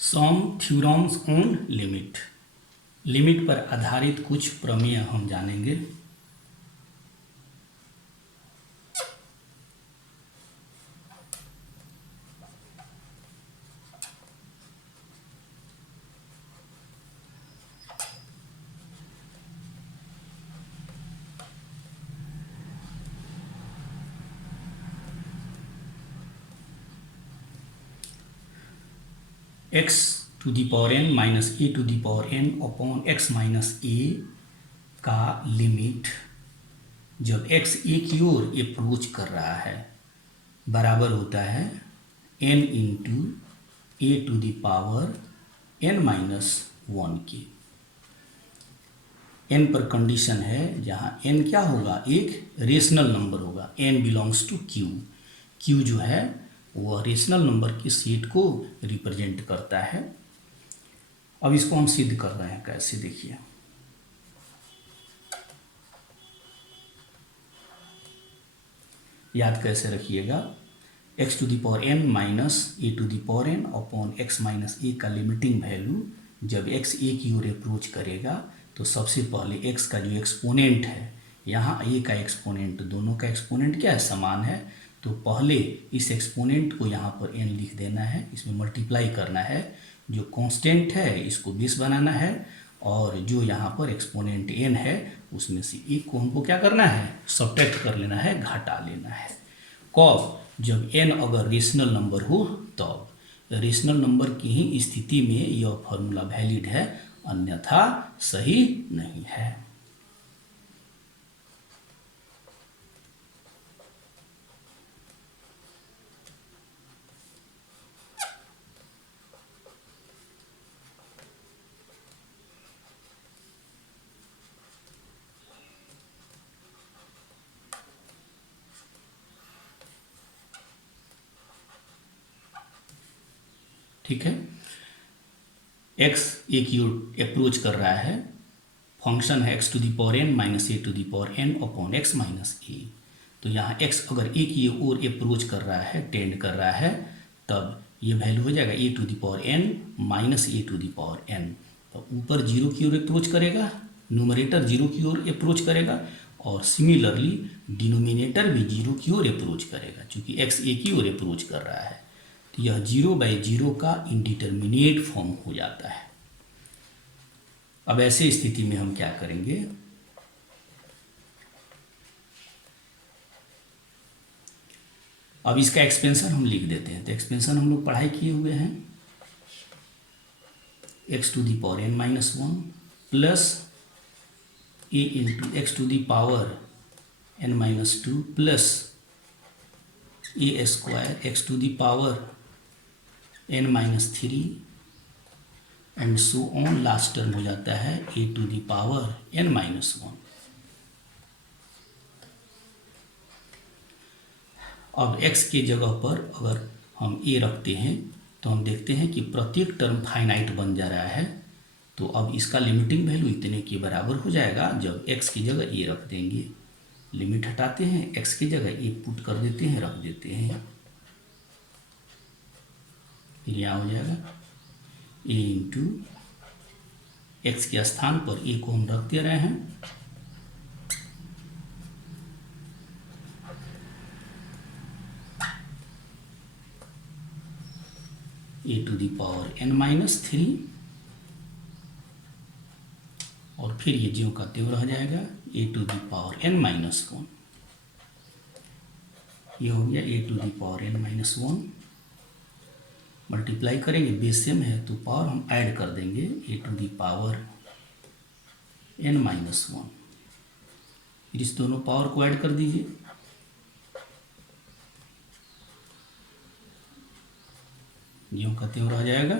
Some theorems on limit. Limit पर आधारित कुछ प्रमेय हम जानेंगे। x to the power n minus a to the power n upon x minus a का लिमिट जब x ए की ओर अप्रोच कर रहा है बराबर होता है n into a to the power n minus 1 के। n पर कंडीशन है जहाँ n क्या होगा, एक रेशनल नंबर होगा, n belongs to q। q जो है वह रेशनल नंबर के सेट को रिप्रेजेंट करता है। अब इसको हम सिद्ध कर रहे हैं, कैसे देखिए। याद कैसे रखिएगा, x to the power n minus a to the power n upon x minus a का लिमिटिंग वैल्यू जब x ए की ओर अप्रोच करेगा तो सबसे पहले x का जो एक्सपोनेंट है, यहाँ a का एक्सपोनेंट, दोनों का एक्सपोनेंट क्या है, समान है, तो पहले इस एक्सपोनेंट को यहाँ पर n लिख देना है, इसमें मल्टीप्लाई करना है, जो कांस्टेंट है इसको बेस बनाना है, और जो यहाँ पर एक्सपोनेंट n है उसमें से एक को हमको क्या करना है, सब्ट्रैक्ट कर लेना है, घटा लेना है। कब, जब n अगर रेशनल नंबर हो तब। रेशनल नंबर की ही स्थिति में यह फॉर्मूला वैलिड है, अन्यथा सही नहीं है। ठीक है, x ए की ओर अप्रोच कर रहा है, फंक्शन है x to the power n minus a to the power n upon x minus a. तो यहाँ x अगर a की ओर अप्रोच कर रहा है, टेंड कर रहा है, तब ये वैल्यू हो जाएगा a to the power n minus a to the power n। तो ऊपर जीरो की ओर अप्रोच करेगा, न्यूमरेटर जीरो की ओर अप्रोच करेगा, और सिमिलरली डिनोमिनेटर भी जीरो की ओर अप्रोच करेगा, क्योंकि x a की ओर अप्रोच कर रहा है। तो यह 0/0 का इंडिटरमिनेट फॉर्म हो जाता है। अब ऐसे स्थिति में हम क्या करेंगे, अब इसका एक्सपेंशन हम लिख देते हैं। तो एक्सपेंशन हम लोग पढ़ाई किए हुए हैं, x to the power n minus 1 plus a into x to the power n minus 2 plus a square x to the power n minus 3 and so on. Last term हो जाता है a to the power n minus 1। अब x के जगह पर अगर हम a रखते हैं तो हम देखते हैं कि प्रत्येक टर्म फाइनाइट बन जा रहा है। तो अब इसका लिमिटिंग वैल्यू इतने के बराबर हो जाएगा जब x की जगह a रख देंगे। लिमिट हटाते हैं, x की जगह a पुट कर देते हैं, रख देते हैं, फिर यहाँ हो जाएगा a इंटू एक्स के स्थान पर a को हम रख दे रहे हैं, a to the power n minus 3, और फिर ये ज्यों का त्यों रह जाएगा a to the power n minus 1। ये हो गया a to the power n minus 1, multiply करेंगे, बेस सेम है तो पावर हम ऐड कर देंगे, a to the power n minus 1। फिर इस दोनों पावर को ऐड कर दीजिए, यूँ का त्यों रह जाएगा।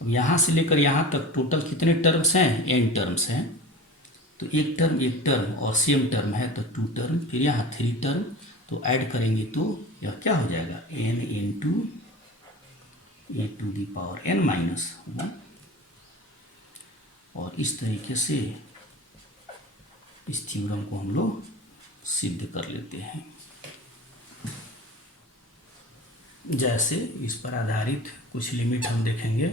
अब यहाँ से लेकर यहाँ तक टोटल कितने टर्म्स हैं, n टर्म्स हैं। तो एक टर्म और सेम टर्म है तो 2 टर्म, फिर यहाँ 3 टर्म, तो ऐड करेंगे तो यह क्या हो जाएगा, n into a to the power n minus 1। और इस तरीके से इस थ्योरम को हम लोग सिद्ध कर लेते हैं। जैसे इस पर आधारित कुछ लिमिट हम देखेंगे।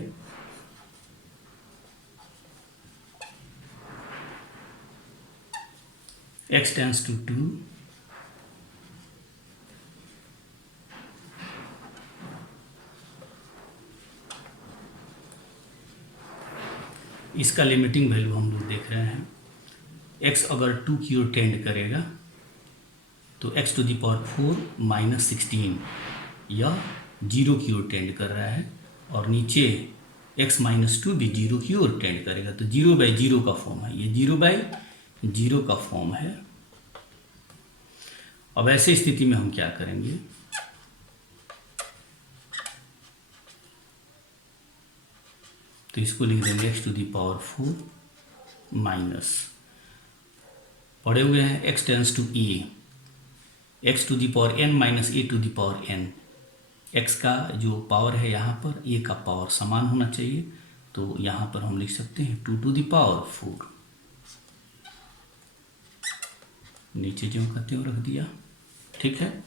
x टेंस टू 2, इसका लिमिटिंग वैल्यू हम लोग देख रहे हैं। x अगर 2 की ओर टेंड करेगा तो x to the power 4 minus 16 यह 0 की ओर टेंड कर रहा है, और नीचे x माइनस 2 भी 0 की ओर टेंड करेगा। तो 0/0 का फॉर्म है, ये 0/0 का फॉर्म है। अब ऐसे स्थिति में हम क्या करेंगे, तो इसको लिख देंगे x to the power 4 minus, पढ़े हुए हैं x tends to a, x to the power n minus a to the power n। x का जो पावर है यहाँ पर a का पावर समान होना चाहिए, तो यहाँ पर हम लिख सकते हैं 2 टू दी पावर 4, नीचे जो कहते हो रख दिया, ठीक है।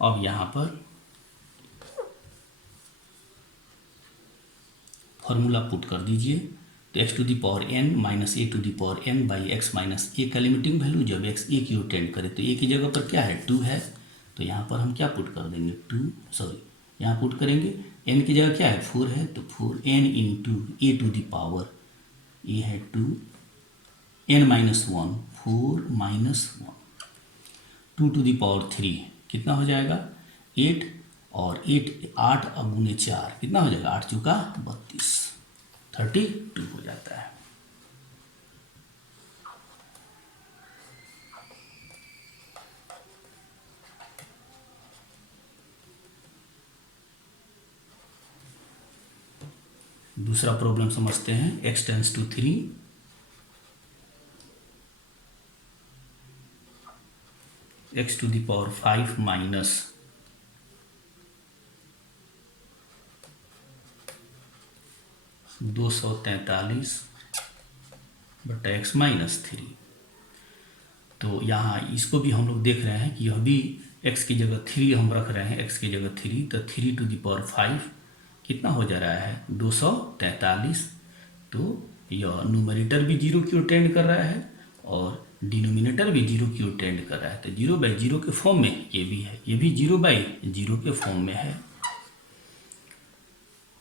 अब यहाँ पर फॉर्मूला पुट कर दीजिए, तो x to the power n minus a to the power n by x minus a का लिमिटिंग वैल्यू जब x a की ओर टेंड करे तो a की जगह पर क्या है 2 है, तो यहाँ पर हम क्या पुट कर देंगे 2, यहाँ पुट करेंगे n की जगह क्या है 4 है, तो 4n into a to the power a है 2 n minus 1 4 minus 1 2 to the power 3 कितना हो जाएगा 8, और 8 गुने 4 कितना हो जाएगा 8 चौका 32, 32 हो जाता है। दूसरा प्रॉब्लम समझते हैं। x tends to 3, x to the power 5 minus 243 बटा x माइनस 3। तो यहाँ इसको भी हम लोग देख रहे हैं कि यह भी x की जगह 3 हम रख रहे हैं, x की जगह 3, तो 3 टू दी पावर 5 कितना हो जा रहा है 243। तो यह न्यूमरेटर भी 0 की ओर टेंड कर रहा है और डिनोमिनेटर भी 0 की ओर टेंड कर रहा है, तो 0/0 के फॉर्म में ये भी है, ये भी 0/0 के फॉर्म में है।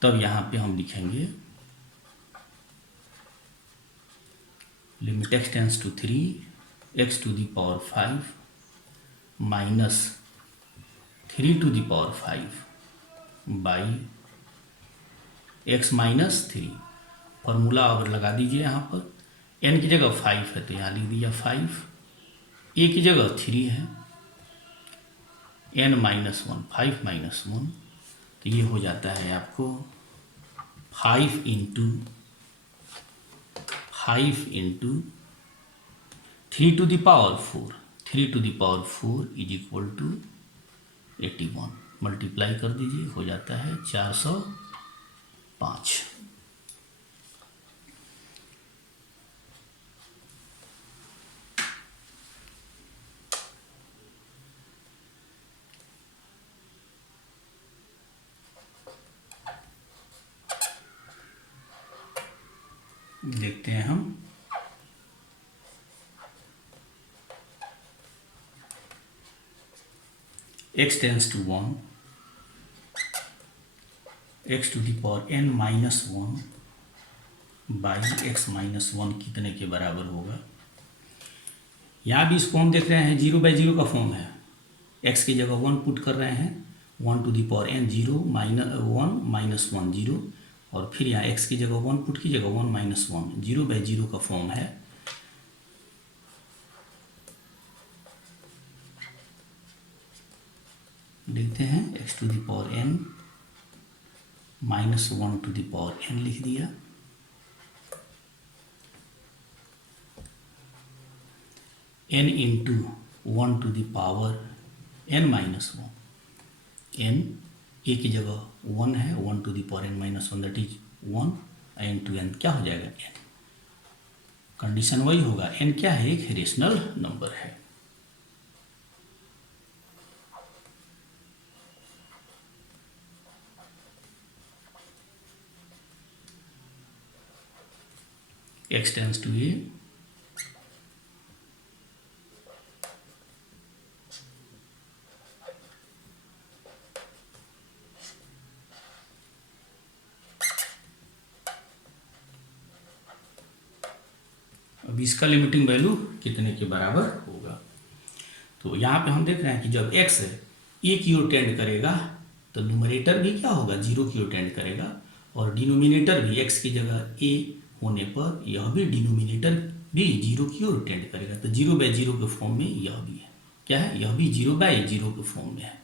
तब यहाँ पे हम लिखेंगे limit x tends to 3 x to the power 5 minus 3 to the power 5 by x minus 3। Formula अब लगा दीजिए, यहाँ पर n की जगह 5 है तो यहाँ लिख दिया 5, a की जगह 3 है, n माइनस 1 5 माइनस 1, तो ये हो जाता है आपको 5 into 3 to the power 4, 3 to the power 4 is equal to 81, multiply कर दीजिए, हो जाता है 405। देखते हैं हम x tends to 1, x to the power n minus 1 by x minus 1 कितने के बराबर होगा। यहाँ भी इसको हम देख रहे हैं 0/0 का फॉर्म है, x की जगह 1 पुट कर रहे हैं, 1 to the power n 0 1 minus 1 0, और फिर यहाँ x की जगह 1 पुट कीजिएगा 1 माइनस 1, 0/0 का फॉर्म है। लिखते हैं x to the power n minus 1 to the power n लिख दिया, n into 1 to the power n minus 1, n a की जगह 1 है, 1 to the power n minus 1 that is 1, n to n क्या हो जाएगा n, कंडीशन वही होगा, n क्या है एक रेशनल नंबर है। x टेंस टू a, अब इसका लिमिटिंग वैल्यू कितने के बराबर होगा। तो यहाँ पे हम देख रहे हैं कि जब x a की ओर टेंड करेगा तो न्यूमरेटर भी क्या होगा, 0 की ओर टेंड करेगा, और डिनोमिनेटर भी x की जगह a होने पर यह भी डिनोमिनेटर भी 0 की ओर टेंड करेगा। तो 0/0 के फॉर्म में यह भी है, क्या है, यह भी 0/0 के फॉर्म में है,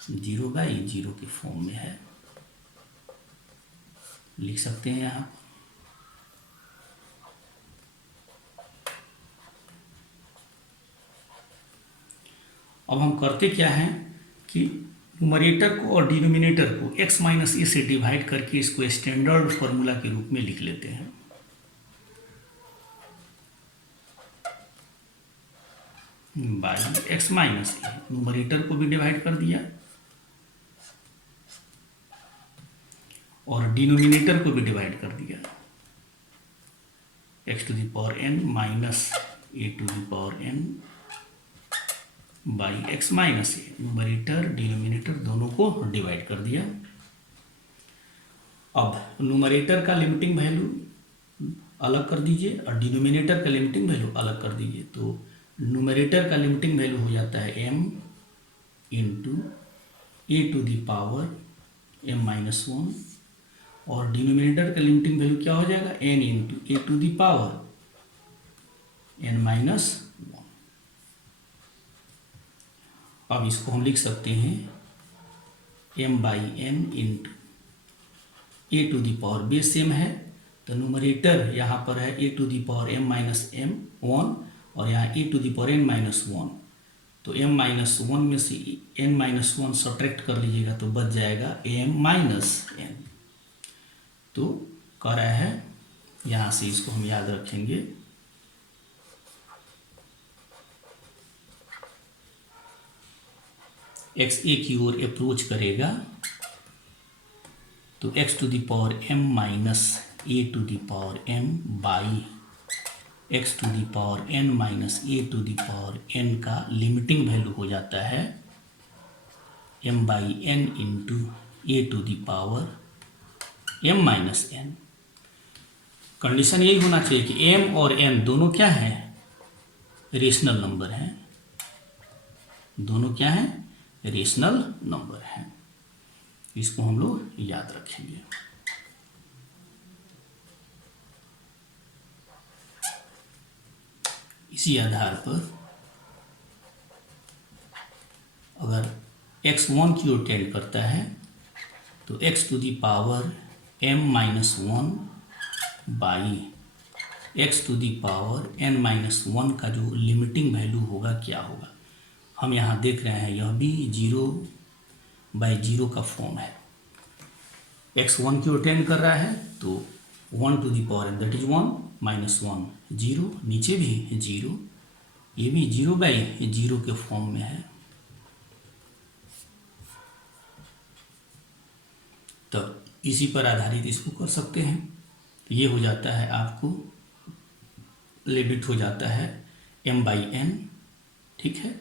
0/0 के फॉर्म में है, लिख सकते हैं यहाँ। अब हम करते क्या हैं कि न्यूमरेटर को और डिनोमिनेटर को x माइनस ए से डिवाइड करके इसको स्टैंडर्ड फार्मूला के रूप में लिख लेते हैं। By x minus a, numerator को भी डिवाइड कर दिया और डिनोमिनेटर को भी डिवाइड कर दिया, x to the power n minus a to the power n by x minus a, numerator denominator दोनों को डिवाइड कर दिया। अब न्यूमरेटर का लिमिटिंग वैल्यू अलग कर दीजिए और डिनोमिनेटर का लिमिटिंग वैल्यू अलग कर दीजिए। तो न्यूमरेटर का लिमिटिंग वैल्यू हो जाता है m into a to the power m minus 1 और डिनोमिनेटर का लिमिटिंग वैल्यू क्या हो जाएगा, n into a to the power n minus 1। अब इसको हम लिख सकते हैं m/n into a to the power base m है, तो न्यूमरेटर यहाँ पर है a to the power m minus m1 और यहाँ a to the power n minus 1, तो m माइनस 1 में से n माइनस 1 सब्ट्रैक्ट कर लीजिएगा तो बच जाएगा m माइनस n। तो कह रहा है यहाँ से, इसको हम याद रखेंगे, x a की ओर अप्रोच करेगा तो x to the power m minus a to the power m by x to the power n minus a to the power n का लिमिटिंग वैल्यू हो जाता है m/n into a to the power m minus n। Condition यही होना चाहिए कि m और n दोनों क्या हैं, रेशनल नंबर हैं, दोनों क्या हैं, रेशनल नंबर है। इसको हम लोग याद रखेंगे। इसी आधार पर अगर x 1 की ओर टेंड करता है तो x to the power m minus 1 by x to the power n minus 1 का जो लिमिटिंग वैल्यू होगा क्या होगा, हम यहाँ देख रहे हैं यह भी 0/0 का फॉर्म है। x 1 की ओर टेंड कर रहा है तो 1 to the power that is 1 minus 1 0, नीचे भी 0, ये भी 0/0 के फॉर्म में है। तो इसी पर आधारित इसको कर सकते हैं। तो ये हो जाता है, आपको लिमिट हो जाता है m/n, ठीक है,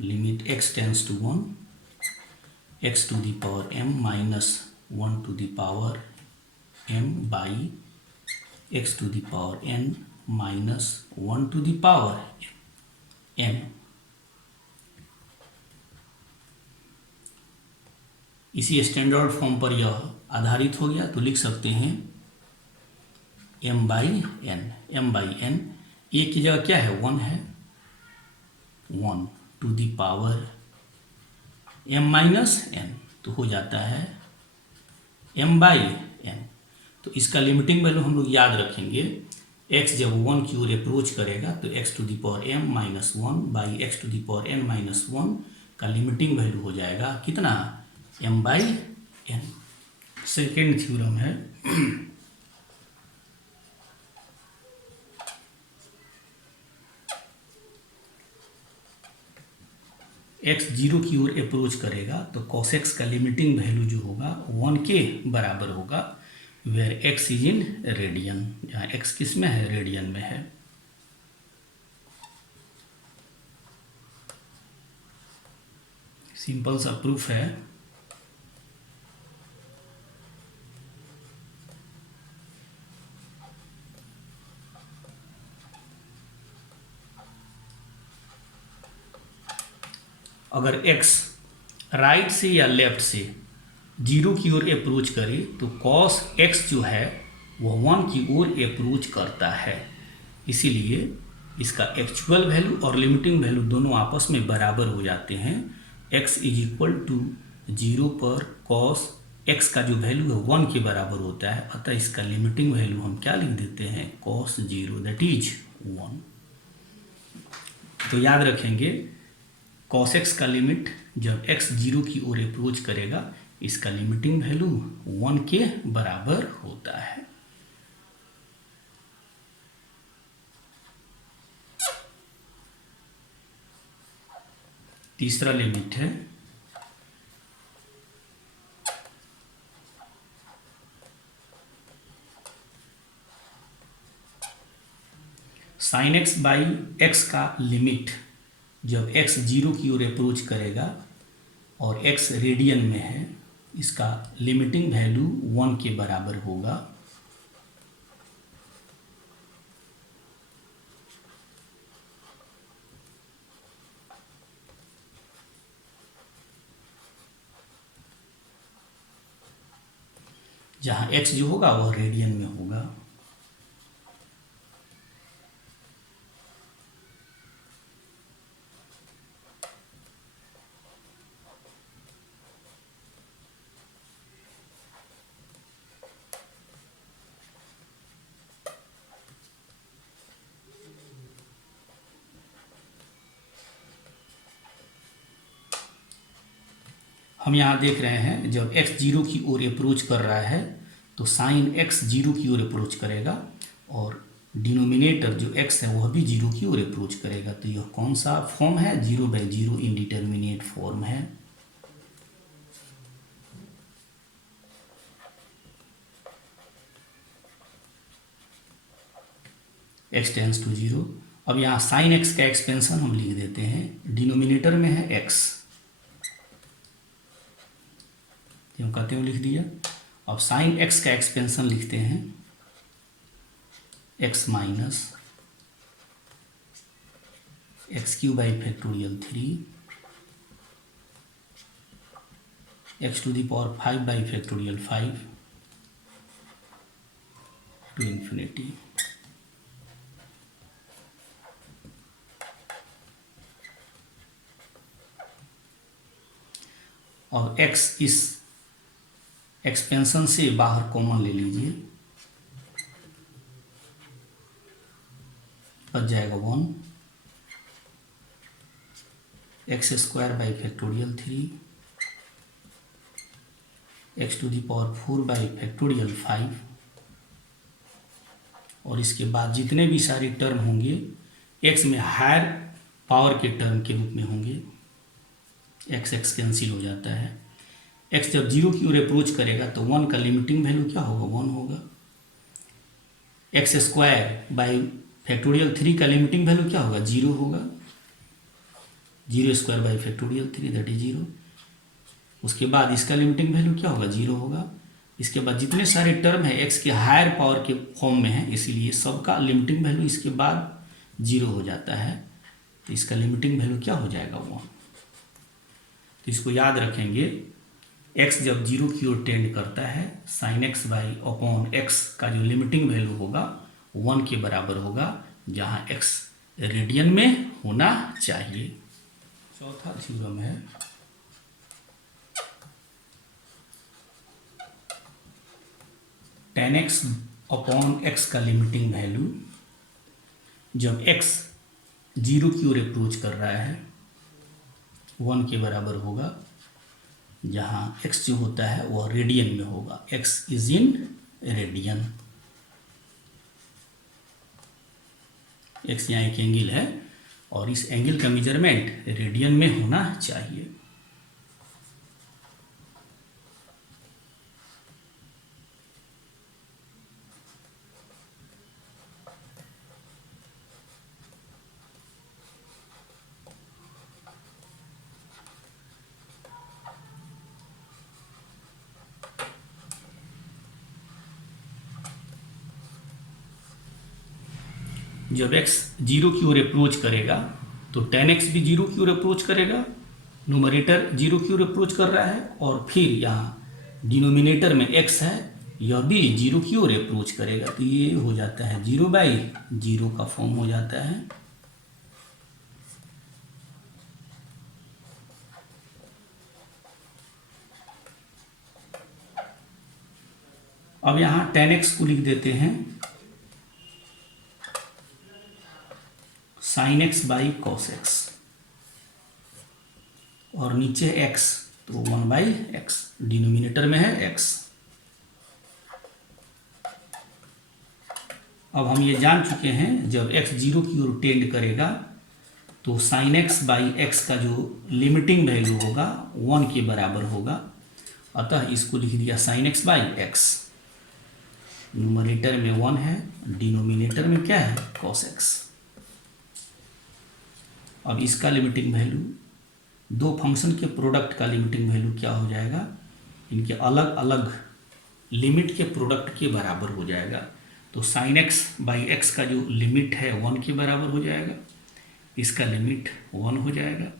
limit x tends to 1 x to the power m minus 1 to the power m by x to the power n minus 1 to the power m। इसी स्टैंडर्ड फॉर्म पर यह आधारित हो गया, तो लिख सकते हैं m/n, m/n ए की जगह क्या है, 1 है, 1 to the power m minus n, तो हो जाता है m/n। तो इसका लिमिटिंग वैल्यू हम लोग याद रखेंगे, x जब 1 की ओर अप्रोच करेगा तो x to the power m minus 1 by x to the power n minus 1 का लिमिटिंग वैल्यू हो जाएगा कितना, m/n। सेकेंड थ्योरम है x 0 की ओर अप्रोच करेगा तो cos x का लिमिटिंग वैल्यू जो होगा 1 के बराबर होगा, where x is in radian, जहाँ एक्स किस में है, रेडियन में है। सिंपल सा प्रूफ है। अगर x राइट से या लेफ्ट से 0 की ओर अप्रोच करे तो cos x जो है वह 1 की ओर अप्रोच करता है। इसीलिए इसका एक्चुअल वैल्यू और लिमिटिंग वैल्यू दोनों आपस में बराबर हो जाते हैं। x इज इक्वल टू 0 पर cos x का जो वैल्यू है 1 के बराबर होता है, अतः इसका लिमिटिंग वैल्यू हम क्या लिख देते हैं, cos 0 दैट इज 1। तो याद रखेंगे cos x का लिमिट जब x 0 की ओर अप्रोच करेगा इसका लिमिटिंग वैल्यू 1 के बराबर होता है। तीसरा लिमिट है sin x बाई x का लिमिट जब x 0 की ओर अप्रोच करेगा और x रेडियन में है, इसका लिमिटिंग वैल्यू 1 के बराबर होगा। जहाँ x जो होगा वह रेडियन में होगा। हम यहाँ देख रहे हैं जब x 0 की ओर अप्रोच कर रहा है तो साइन x 0 की ओर अप्रोच करेगा और डिनोमिनेटर जो x है वह भी 0 की ओर अप्रोच करेगा। तो यह कौन सा फॉर्म है, 0/0 इंडिटरमिनेट फॉर्म है। x tends to 0। अब यहाँ साइन x का एक्सपेंशन हम लिख देते हैं, डिनोमिनेटर में है x, क्यों कहते हैं लिख दिया। अब साइन x का एक्सपेंशन लिखते हैं x minus x³ by factorial 3 x⁵ 5 by factorial 5 to infinity. और x इस एक्सपेंशन से बाहर कॉमन ले लीजिए, बच जाएगा 1 x² by factorial 3 x⁴ by factorial 5। और इसके बाद जितने भी सारे टर्म होंगे x में हायर पावर के टर्म के रूप में होंगे, x कैंसिल हो जाता है। x जब 0 की ओर अप्रोच करेगा तो 1 का लिमिटिंग वैल्यू क्या होगा, 1 होगा। x² बाई फैक्टोरियल 3 का लिमिटिंग वैल्यू क्या होगा, 0 होगा। 0² बाई फैक्टोरियल 3 दैट इज 0। उसके बाद इसका लिमिटिंग वैल्यू क्या होगा, 0 होगा। इसके बाद जितने सारे टर्म है x के हायर पावर के फॉर्म में है, इसीलिए सबका लिमिटिंग वैल्यू इसके बाद 0 हो जाता है। तो इसका लिमिटिंग वैल्यू क्या हो जाएगा, 1। तो इसको याद रखेंगे, x जब 0 की ओर टेंड करता है sine x by upon x का जो लिमिटिंग वैल्यू होगा 1 के बराबर होगा, जहाँ x रेडियन में होना चाहिए। चौथा थ्योरम है tan x अपॉन x का लिमिटिंग वैल्यू जब x 0 की ओर अप्रोच कर रहा है 1 के बराबर होगा, जहाँ x जो होता है वह रेडियन में होगा। x is in radian. x यहाँ एक एंगल है और इस एंगल का मेजरमेंट रेडियन में होना चाहिए। जब x जीरो की ओर अप्रोच करेगा तो tan x भी जीरो की ओर अप्रोच करेगा, न्यूमरेटर जीरो की ओर अप्रोच कर रहा है, और फिर यहाँ डिनोमिनेटर में x है, यह भी जीरो की ओर अप्रोच करेगा, तो ये हो जाता है 0/0 का फॉर्म हो जाता है। अब यहाँ tan x को लिख देते हैं sin x by cos x, और नीचे x तो 1/x, डिनोमिनेटर में है x। अब हम ये जान चुके हैं जब x जीरो की ओर टेंड करेगा तो sin x बाई x का जो लिमिटिंग वैल्यू होगा 1 के बराबर होगा, अतः इसको लिख दिया sin x by x। Numerator में 1 है, डिनोमिनेटर में क्या है cos x। अब इसका लिमिटिंग वैल्यू, दो फंक्शन के प्रोडक्ट का लिमिटिंग वैल्यू क्या हो जाएगा, इनके अलग अलग लिमिट के प्रोडक्ट के बराबर हो जाएगा। तो sin x बाई x का जो लिमिट है 1 के बराबर हो जाएगा, इसका लिमिट 1 हो जाएगा,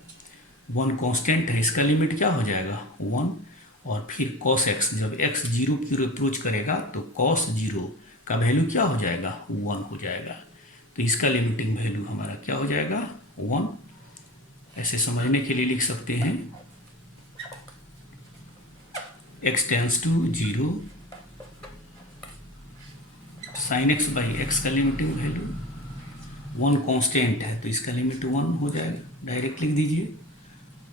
1 कांस्टेंट है, इसका लिमिट क्या हो जाएगा 1, और फिर cos x, जब x जीरो की ओर अप्रोच करेगा तो cos जीरो का वैल्यू क्या हो जाएगा 1 हो जाएगा, तो इसका लिमिटिंग वैल्यू हमारा क्या हो जाएगा 1। ऐसे समझने के लिए लिख सकते हैं x tends to 0, sin x by x का लिमिटिंग वैल्यू 1 कांस्टेंट है तो इसका लिमिट 1 हो जाएगा, डायरेक्ट लिख दीजिए।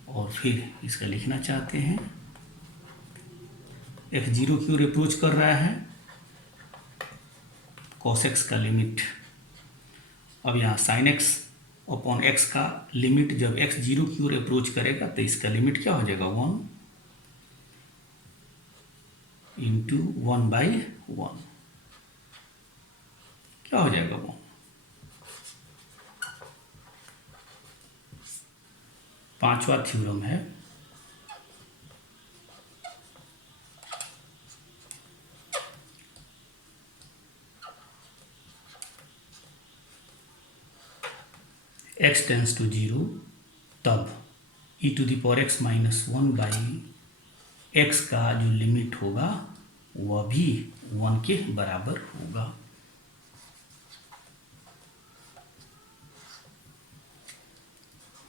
और फिर इसका लिखना चाहते हैं x जीरो की ओर अप्रोच कर रहा है, cos x का लिमिट, अब यहाँ sin x अपॉन x का लिमिट जब x जीरो की ओर अप्रोच करेगा तो इसका लिमिट क्या हो जाएगा 1 इंटू 1/1, क्या हो जाएगा 1। पांचवा थ्योरम है x टेंस टू 0, तब e⁻x माइनस 1/x का जो लिमिट होगा वह भी 1 के बराबर होगा।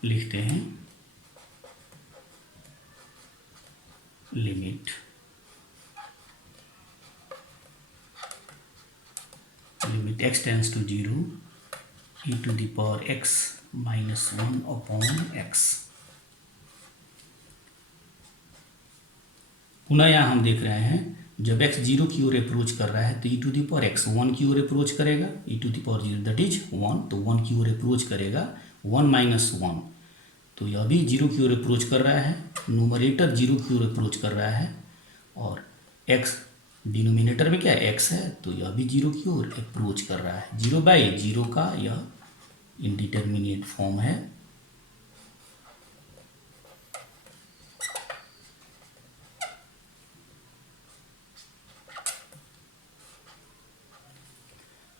लिखते हैं limit x tends to 0 e⁻x minus 1/x। पुनः यहाँ हम देख रहे हैं जब x जीरो की ओर अप्रोच कर रहा है तो e⁻x 1 की ओर अप्रोच करेगा, e⁻0 दैट इज 1, तो 1 की ओर अप्रोच करेगा, 1 माइनस 1, तो यह भी जीरो की ओर अप्रोच कर रहा है, न्यूमरेटर जीरो की ओर अप्रोच कर रहा है, और x डिनोमिनेटर में क्या है x है, तो यह भी जीरो की ओर अप्रोच कर रहा है, 0/0 का यह इंडिटरमिनेट फॉर्म है।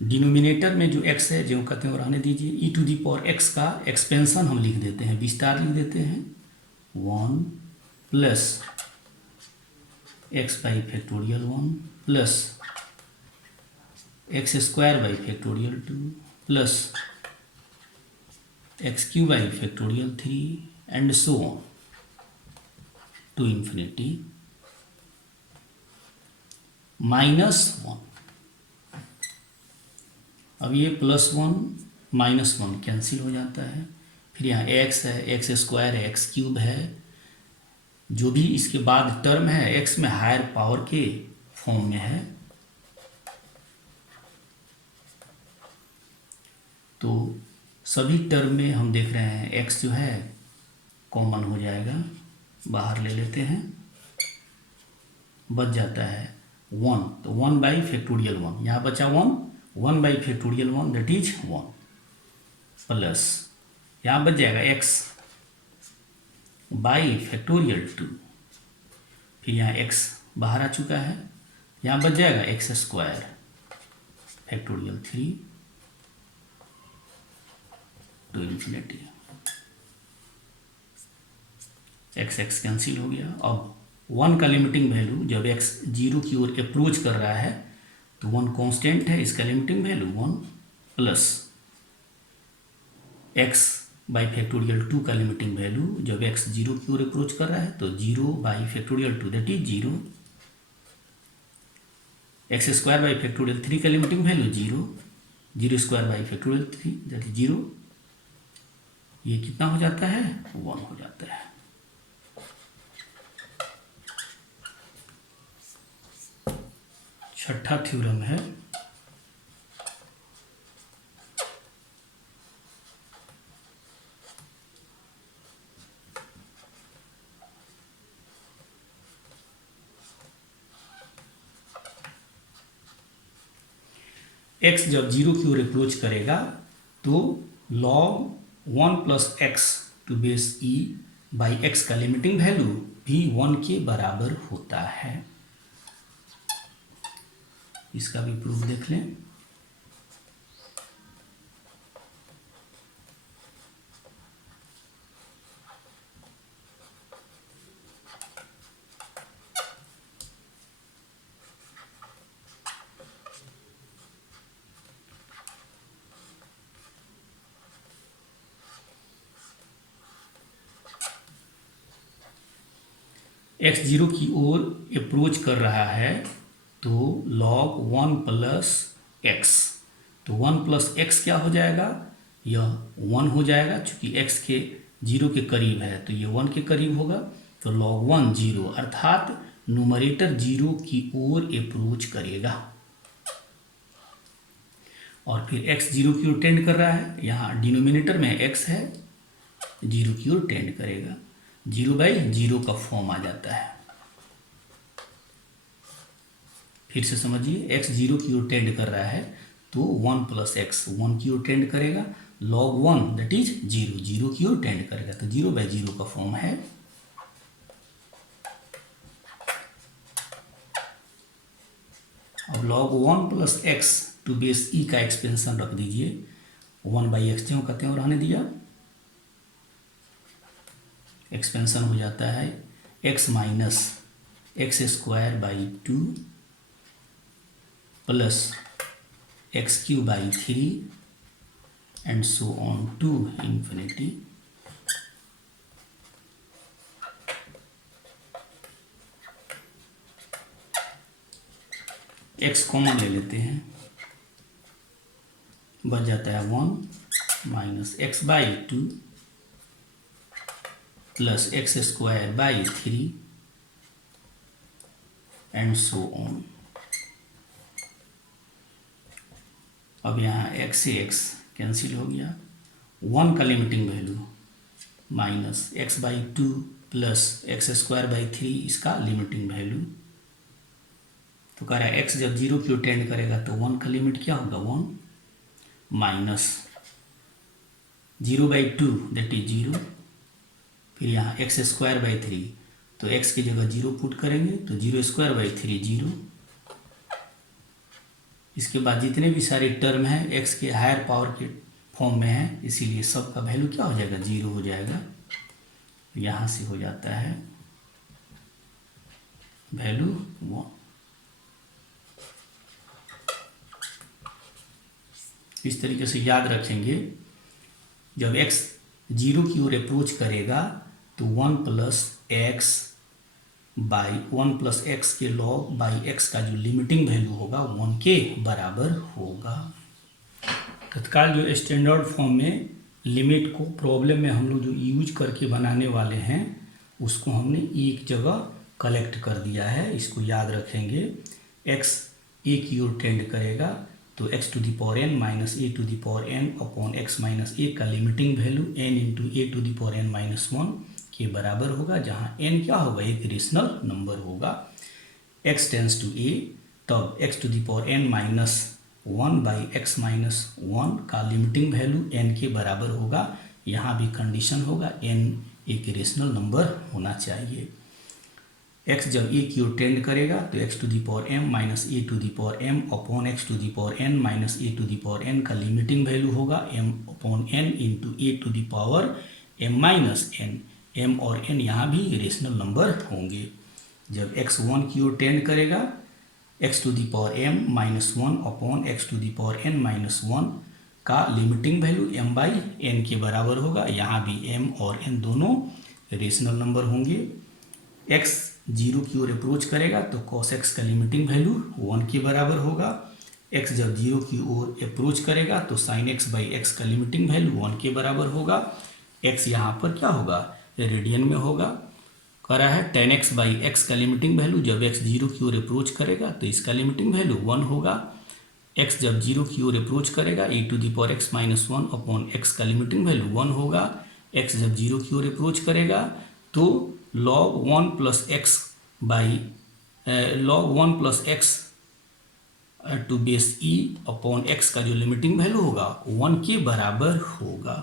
डिनोमिनेटर में जो x है जो कहते हैं वो रहने दीजिए, e⁻x का एक्सपेंशन हम लिख देते हैं, विस्तार लिख देते हैं 1 plus x/(1) plus x² 2 plus x³ and so on to infinity -1। अब ये +1 -1 कैंसिल हो जाता है, फिर यहाँ x है, x² है, x³ है, जो भी इसके बाद टर्म है x में हायर पावर के फॉर्म में है, तो सभी टर्म में हम देख रहे हैं x जो है कॉमन हो जाएगा, बाहर ले लेते हैं, बच जाता है 1, तो 1/(1), यहाँ बचा 1/(1) दैट इज 1 प्लस यहाँ बच जाएगा x/(2), फिर यहाँ x बाहर आ चुका है, यहाँ बच जाएगा x² 3 to infinity. x cancel हो गया। अब 1 का लिमिटिंग वैल्यू जब x 0 की ओर अप्रोच कर रहा है तो 1 कांस्टेंट है, इसका limiting value 1 plus x by factorial 2 का लिमिटिंग वैल्यू जब x 0 की ओर अप्रोच कर रहा है तो 0 by factorial 2 that is 0। X square by factorial 3 का limiting value 0, 0 square by factorial 3 that is 0। ये कितना हो जाता है? 1 हो जाता है। छठा थ्योरम है x जब 0 की ओर अप्रोच करेगा तो log 1 plus x to base e by x का लिमिटिंग वैल्यू भी 1 के बराबर होता है। इसका भी प्रूफ देख लें। x 0 की ओर अप्रोच कर रहा है तो log 1 प्लस एक्स, तो 1 प्लस एक्स क्या हो जाएगा? यह 1 हो जाएगा, चूंकि x के 0 के करीब है तो ये 1 के करीब होगा। तो log 1 0 अर्थात न्यूमरेटर 0 की ओर अप्रोच करेगा और फिर x 0 की ओर टेंड कर रहा है, यहाँ डिनोमिनेटर में x है, 0 की ओर टेंड करेगा, 0 बाई 0 का फॉर्म आ जाता है। फिर से समझिए, x 0 की ओर टेंड कर रहा है तो 1 प्लस एक्स 1 की ओर टेंड करेगा, log 1 दैट इज 0, 0 की ओर टेंड करेगा तो 0 बाई 0 का फॉर्म है। अब log 1 plus x to base e का एक्सपेंशन रख दीजिए, 1 बाई एक्स ज्यों का त्यों रहने दिया, एक्सपेंशन हो जाता है x minus x square by 2 plus x cube by 3 and so on to infinity. x common ले लेते हैं, बच जाता है 1 minus x by 2 plus x square by 3 and so on. अब यहाँ x से x कैंसिल हो गया, 1 का limiting value minus x by 2 plus x square by 3 इसका लिमिटिंग वैल्यू। तो कह रहा है x जब 0 की ओर टेंड करेगा तो 1 का लिमिट क्या होगा? 1 माइनस 0 बाई 2 दैट इज 0, फिर यहाँ एक्स स्क्वायर बाई 3 तो x की जगह 0 पुट करेंगे तो 0 स्क्वायर बाई 3 0। इसके बाद जितने भी सारे टर्म हैं x के हायर पावर के फॉर्म में है, इसीलिए सब का वैल्यू क्या हो जाएगा? 0 हो जाएगा। यहाँ से हो जाता है वैल्यू 1। इस तरीके से याद रखेंगे, जब x 0 की ओर अप्रोच करेगा तो 1 plus x by 1 plus x के लॉग बाई एक्स का जो लिमिटिंग वैल्यू होगा 1 के बराबर होगा। तत्काल जो स्टैंडर्ड फॉर्म में लिमिट को प्रॉब्लम में हम लोग जो यूज करके बनाने वाले हैं उसको हमने एक जगह कलेक्ट कर दिया है, इसको याद रखेंगे। x a की ओर टेंड करेगा तो x to the power n minus a to the power n upon x minus a का limiting value n into a to the power n minus 1 के बराबर होगा, जहाँ n क्या होगा? एक रेशनल नंबर होगा। x टेंस टू a तब x to the power n minus 1 by x minus 1 का लिमिटिंग वैल्यू n के बराबर होगा। यहाँ भी कंडीशन होगा n एक रेशनल नंबर होना चाहिए। x जब a की ओर टेंड करेगा तो x to the power m minus a to the power m upon x to the power n minus a to the power n का लिमिटिंग वैल्यू होगा m upon n into a to the power m minus n। m और n यहाँ भी rational number होंगे। जब x 1 की ओर tend करेगा x to the power m minus 1 upon x to the power n minus 1 का limiting value m by n के बराबर होगा। यहाँ भी m और n दोनों रेशनल नंबर होंगे। x 0 की ओर अप्रोच करेगा तो cos x का लिमिटिंग वैल्यू 1 के बराबर होगा। x जब 0 की ओर अप्रोच करेगा तो sin x बाई x का लिमिटिंग वैल्यू 1 के बराबर होगा। x यहाँ पर क्या होगा, रेडियन में होगा। कह रहा है tan x बाई x का लिमिटिंग वैल्यू जब x 0 की ओर अप्रोच करेगा तो इसका लिमिटिंग वैल्यू 1 होगा। x जब 0 की ओर अप्रोच करेगा e to the power x minus 1 upon x का लिमिटिंग वैल्यू 1 होगा। x जब 0 की ओर अप्रोच करेगा तो log 1 plus x by log 1 plus x to base e upon x का जो लिमिटिंग वैल्यू होगा 1 के बराबर होगा।